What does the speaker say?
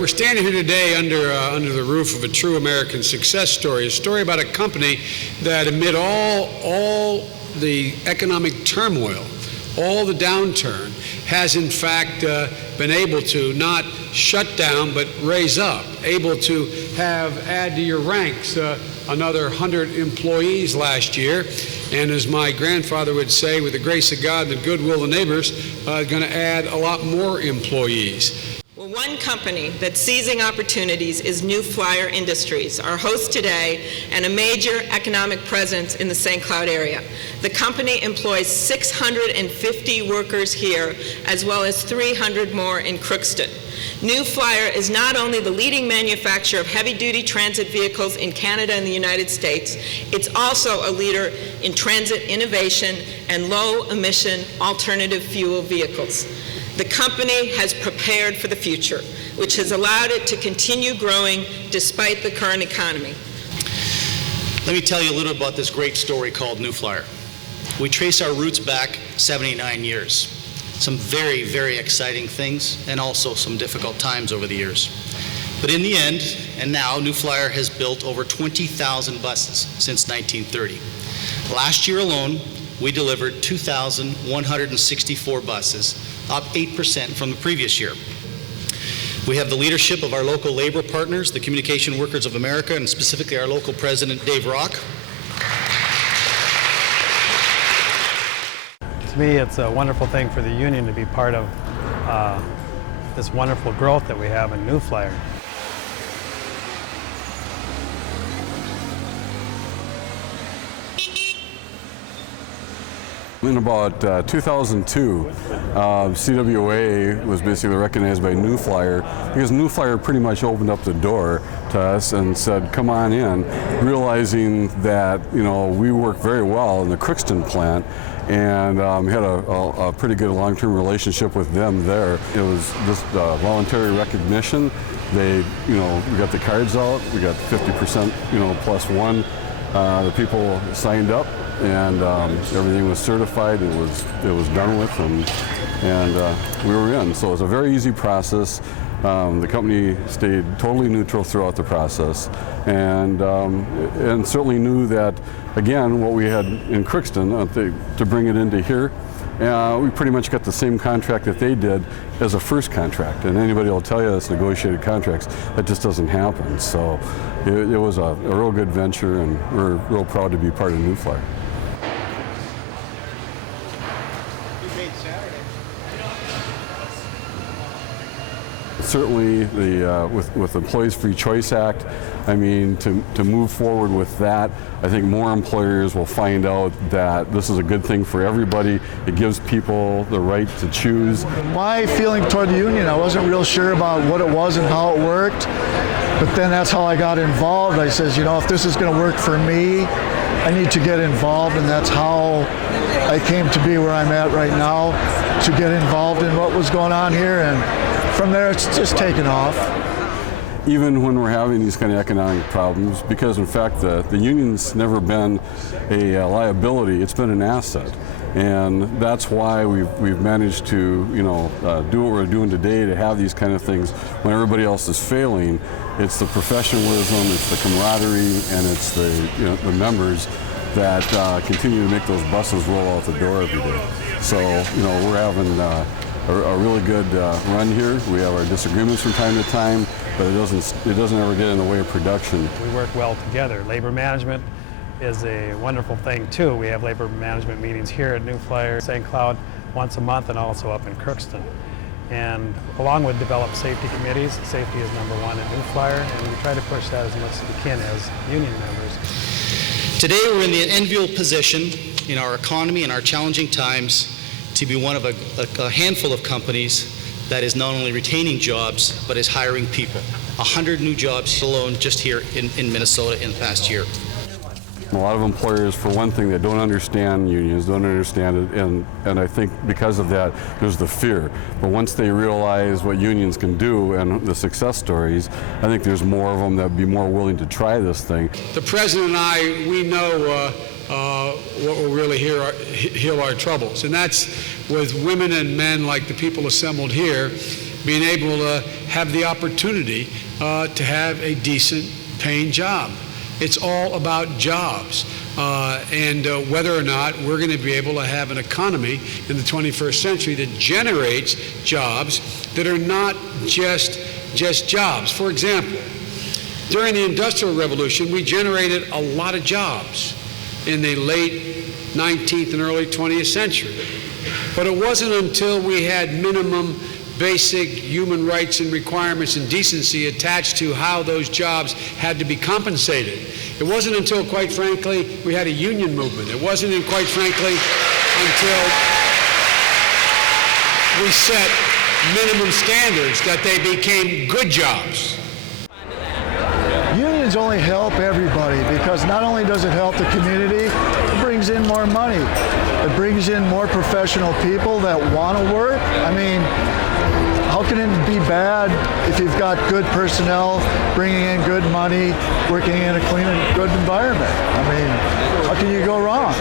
We're standing here today under the roof of a true American success story, a story about a company that amid all the economic turmoil, all the downturn, has in fact been able to not shut down but raise up, able to add to your ranks another 100 employees last year, and as my grandfather would say, with the grace of God and the goodwill of the neighbors, going to add a lot more employees. Well, one company that's seizing opportunities is New Flyer Industries, our host today, and a major economic presence in the St. Cloud area. The company employs 650 workers here, as well as 300 more in Crookston. New Flyer is not only the leading manufacturer of heavy-duty transit vehicles in Canada and the United States, it's also a leader in transit innovation and low-emission alternative fuel vehicles. The company has prepared for the future, which has allowed it to continue growing despite the current economy. Let me tell you a little about this great story called New Flyer. We trace our roots back 79 years. Some very, very exciting things and also some difficult times over the years. But in the end, and now, New Flyer has built over 20,000 buses since 1930. Last year alone, we delivered 2,164 buses, up 8% from the previous year. We have the leadership of our local labor partners, the Communication Workers of America, and specifically our local president, Dave Rock. To me, it's a wonderful thing for the union to be part of this wonderful growth that we have in New Flyer. In about 2002, CWA was basically recognized by New Flyer because New Flyer pretty much opened up the door to us and said, come on in, realizing that, you know, we work very well in the Crookston plant and had a pretty good long-term relationship with them there. It was just voluntary recognition. They, you know, we got the cards out, we got 50%, you know, plus one. The people signed up, and everything was certified. It was done with, and we were in. So it was a very easy process. The company stayed totally neutral throughout the process, and certainly knew that, again, what we had in Crookston to bring it into here. We pretty much got the same contract that they did as a first contract, and anybody will tell you it's negotiated contracts. That just doesn't happen. So it was a real good venture, and we're real proud to be part of New Flyer. Certainly, with Employees Free Choice Act, I mean, to move forward with that, I think more employers will find out that this is a good thing for everybody. It gives people the right to choose. My feeling toward the union, I wasn't real sure about what it was and how it worked, but then that's how I got involved. I says, you know, if this is going to work for me, I need to get involved, and that's how I came to be where I'm at right now, to get involved in what was going on here, and from there it's just taken off. Even when we're having these kind of economic problems, because in fact the union's never been a liability, it's been an asset. And that's why we've managed to, you know, do what we're doing today, to have these kind of things when everybody else is failing. It's the professionalism, it's the camaraderie, and it's the, you know, the members that continue to make those buses roll out the door every day. So, you know, we're having a really good run here. We have our disagreements from time to time, but it doesn't ever get in the way of production. We work well together. Labor management is a wonderful thing too. We have labor management meetings here at New Flyer, St. Cloud, once a month, and also up in Crookston. And along with developed safety committees, safety is number one at New Flyer, and we try to push that as much as we can as union members. Today we're in the enviable position in our economy and our challenging times to be one of a handful of companies that is not only retaining jobs, but is hiring people. 100 new jobs alone just here in Minnesota in the past year. A lot of employers, for one thing, that don't understand unions, don't understand it, and I think because of that, there's the fear. But once they realize what unions can do and the success stories, I think there's more of them that would be more willing to try this thing. The President and I, we know what will really heal our troubles, and that's with women and men like the people assembled here, being able to have the opportunity to have a decent paying job. It's all about jobs. And whether or not we're going to be able to have an economy in the 21st century that generates jobs that are not just jobs. For example, during the Industrial Revolution, we generated a lot of jobs in the late 19th and early 20th century. But it wasn't until we had minimum basic human rights and requirements and decency attached to how those jobs had to be compensated. It wasn't until, quite frankly, we had a union movement. It wasn't, quite frankly, until we set minimum standards that they became good jobs. Unions only help everybody because not only does it help the community, it brings in more money. It brings in more professional people that want to work. I mean, how can it be bad if you've got good personnel, bringing in good money, working in a clean and good environment? I mean, how can you go wrong?